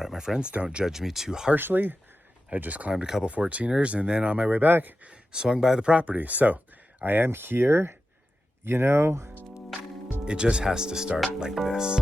All right, my friends, don't judge me too harshly. I just climbed a couple 14ers and then on my way back, swung by the property. So I am here, you know, it just has to start like this.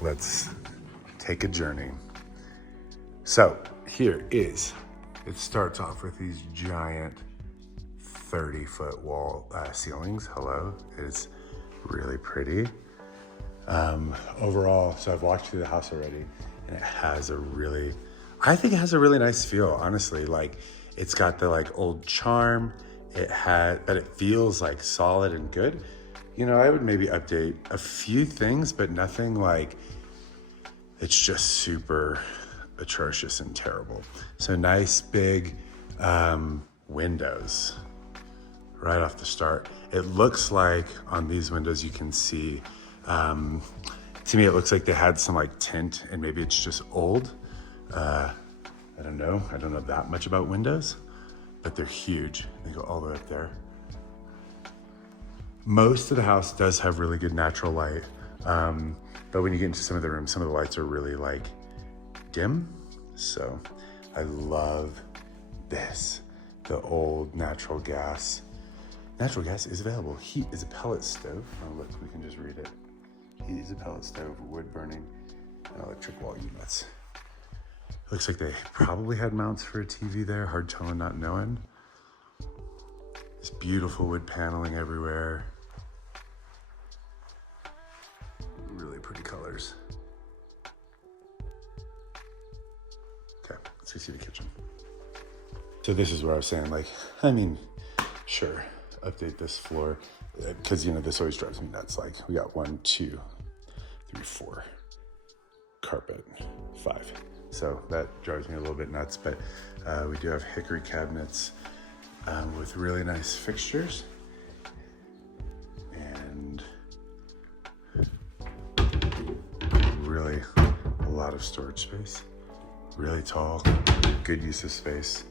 Let's take a journey. So here is, it starts off with these giant 30-foot wall ceilings. Hello, it's really pretty. Overall, so I've walked through the house already and it has a really, I think it has a really nice feel, honestly. Like it's got the like old charm, but it feels like solid and good. You know, I would maybe update a few things, but nothing like it's just super atrocious and terrible. So nice big windows right off the start. It looks like on these windows you can see, to me it looks like they had some like tint and maybe it's just old. I don't know that much about windows, but they're huge. They go all the way up there. Most of the house does have really good natural light. But when you get into some of the rooms, some of the lights are really like dim. So I love this, the old natural gas. Natural gas is available. Heat is a pellet stove. Oh look, we can just read it. Heat is a pellet stove, wood burning, and electric wall units. Looks like they probably had mounts for a TV there. Hard telling, not knowing. This beautiful wood paneling everywhere. Really pretty colors. Okay, let's go see the kitchen. So this is where I was saying, like, I mean, sure, update this floor, because, you know, this always drives me nuts. Like, we got 1, 2, 3, 4, carpet, 5. So that drives me a little bit nuts, but we do have hickory cabinets with really nice fixtures. And really a lot of storage space, really tall, good use of space.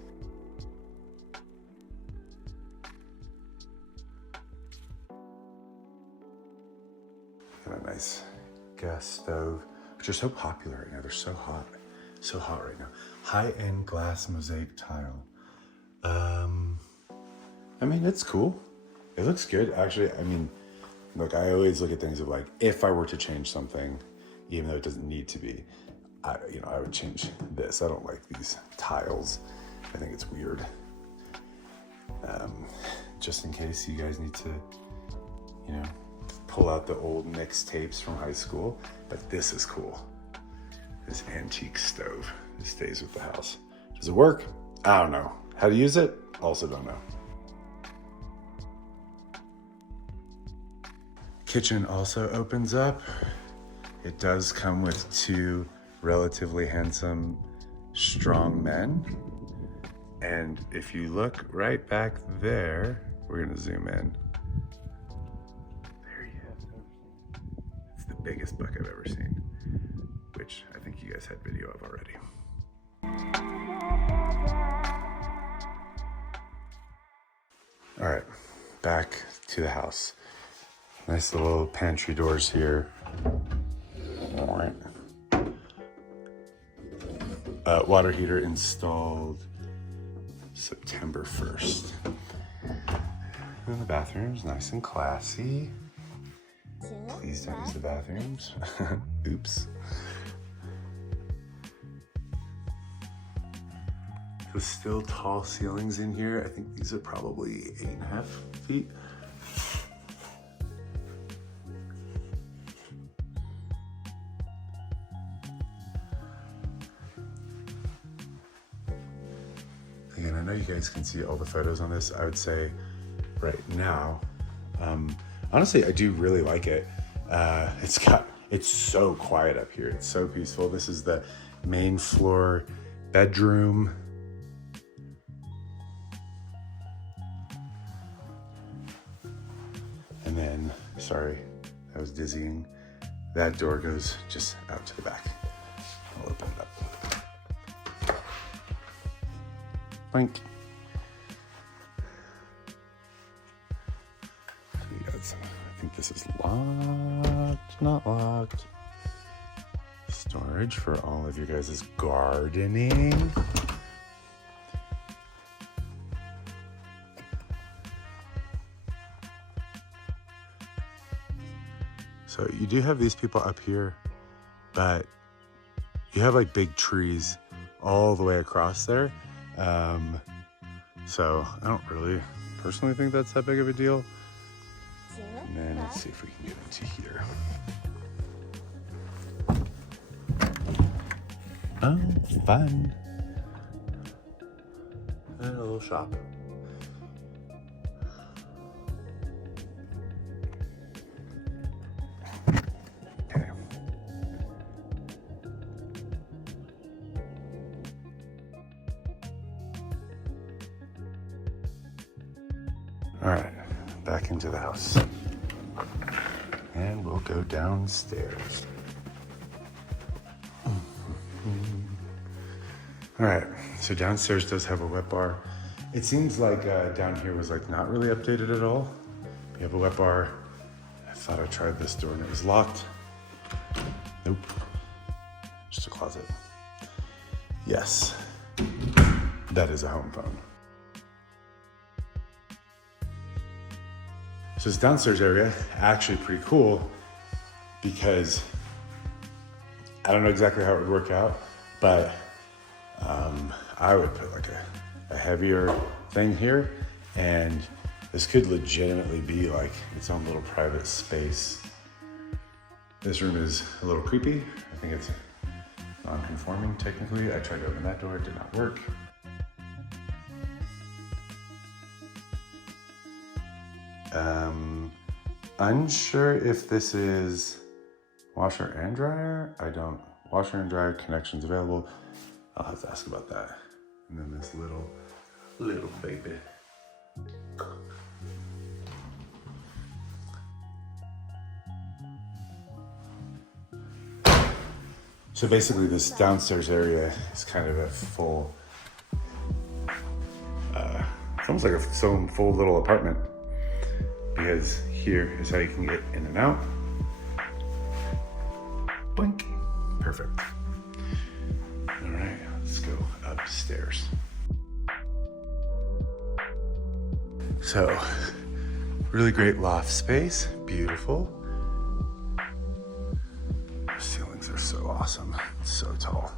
Got a nice gas stove, which are so popular right now. They're so hot right now. High-end glass mosaic tile. I mean, it's cool. It looks good. Actually, I mean, look, I always look at things of like, if I were to change something, even though it doesn't need to be, I would change this. I don't like these tiles. I think it's weird. Just in case you guys need to, you know, pull out the old mixtapes from high school, but this is cool. This antique stove, it stays with the house. Does it work? I don't know. How to use it? Also don't know. Kitchen also opens up. It does come with 2 relatively handsome, strong men. And if you look right back there, we're gonna zoom in. There he is. It's the biggest buck I've ever seen, which I think you guys had video of already. All right, back to the house. Nice little pantry doors here. Water heater installed September 1st. And the bathroom's nice and classy. Please don't use the bathrooms. Oops. So still tall ceilings in here. I think these are probably 8.5 feet. Again, I know you guys can see all the photos on this. I would say right now, honestly, I do really like it. It's so quiet up here. It's so peaceful. This is the main floor bedroom. And then, sorry, that was dizzying. That door goes just out to the back. I'll open it up. Boink. So you got some, I think this is locked, not locked. Storage for all of your guys' gardening. So you do have these people up here, but you have like big trees all the way across there. So I don't really personally think that's that big of a deal. And then let's see if we can get into here. Oh, fun. And a little shop. Okay. All right, back into the house. And we'll go downstairs. All right, so downstairs does have a wet bar. It seems like down here was like not really updated at all. We have a wet bar. I thought I tried this door and it was locked. Nope, just a closet. Yes, that is a home phone. So this downstairs area, actually pretty cool because I don't know exactly how it would work out, but I would put like a heavier thing here, and this could legitimately be like its own little private space. This room is a little creepy. I think it's non-conforming technically. I tried to open that door, it did not work. Unsure if this is washer and dryer. Washer and dryer connections available. I'll have to ask about that. And then this little baby. So basically this downstairs area is kind of a full, it's almost like its own full little apartment, because here is how you can get in and out. Blink. Perfect. All right, let's go upstairs. So, really great loft space, beautiful. The ceilings are so awesome, it's so tall.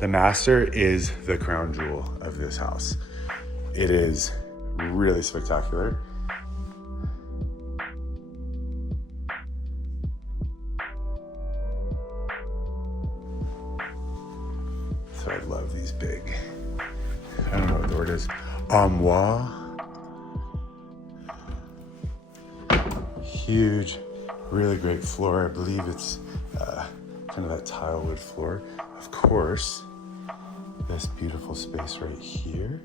The master is the crown jewel of this house. It is really spectacular. So I love these big, I don't know what the word is, armoire. Huge, really great floor. I believe it's kind of that tile wood floor. Of course, this beautiful space right here.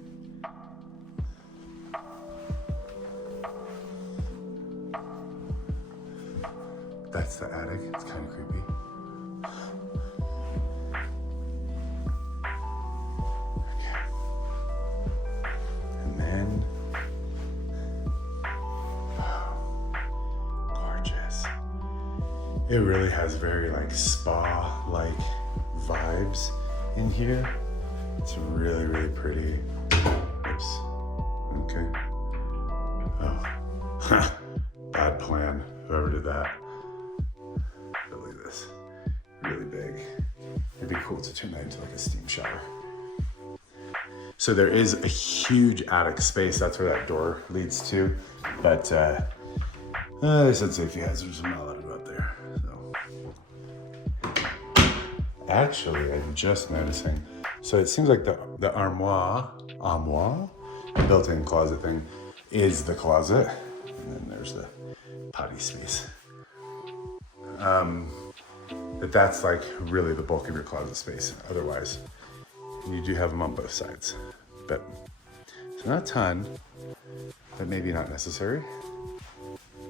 That's the attic, it's kind of creepy. It really has very like spa-like vibes in here. It's really, really pretty. Oops. Okay. Oh, bad plan, whoever did that. But look at this, really big. It'd be cool to turn that into like a steam shower. So there is a huge attic space. That's where that door leads to. But they said safety hazards. I'm not allowed to go out there. So actually, I'm just noticing. So it seems like the armoire, built-in closet thing is the closet. And then there's the potty space. But that's like really the bulk of your closet space. Otherwise, you do have them on both sides. But so not a ton, but maybe not necessary.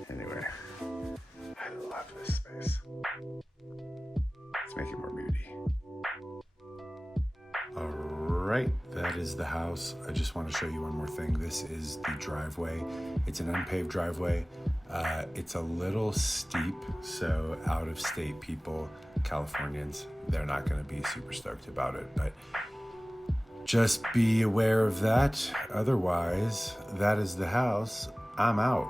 Anyway, I love this space. Let's make it more moody. All right, that is the house. I just want to show you one more thing. This is the driveway. It's an unpaved driveway. It's a little steep, so out-of-state people, Californians, they're not going to be super stoked about it, but just be aware of that. Otherwise, that is the house. I'm out.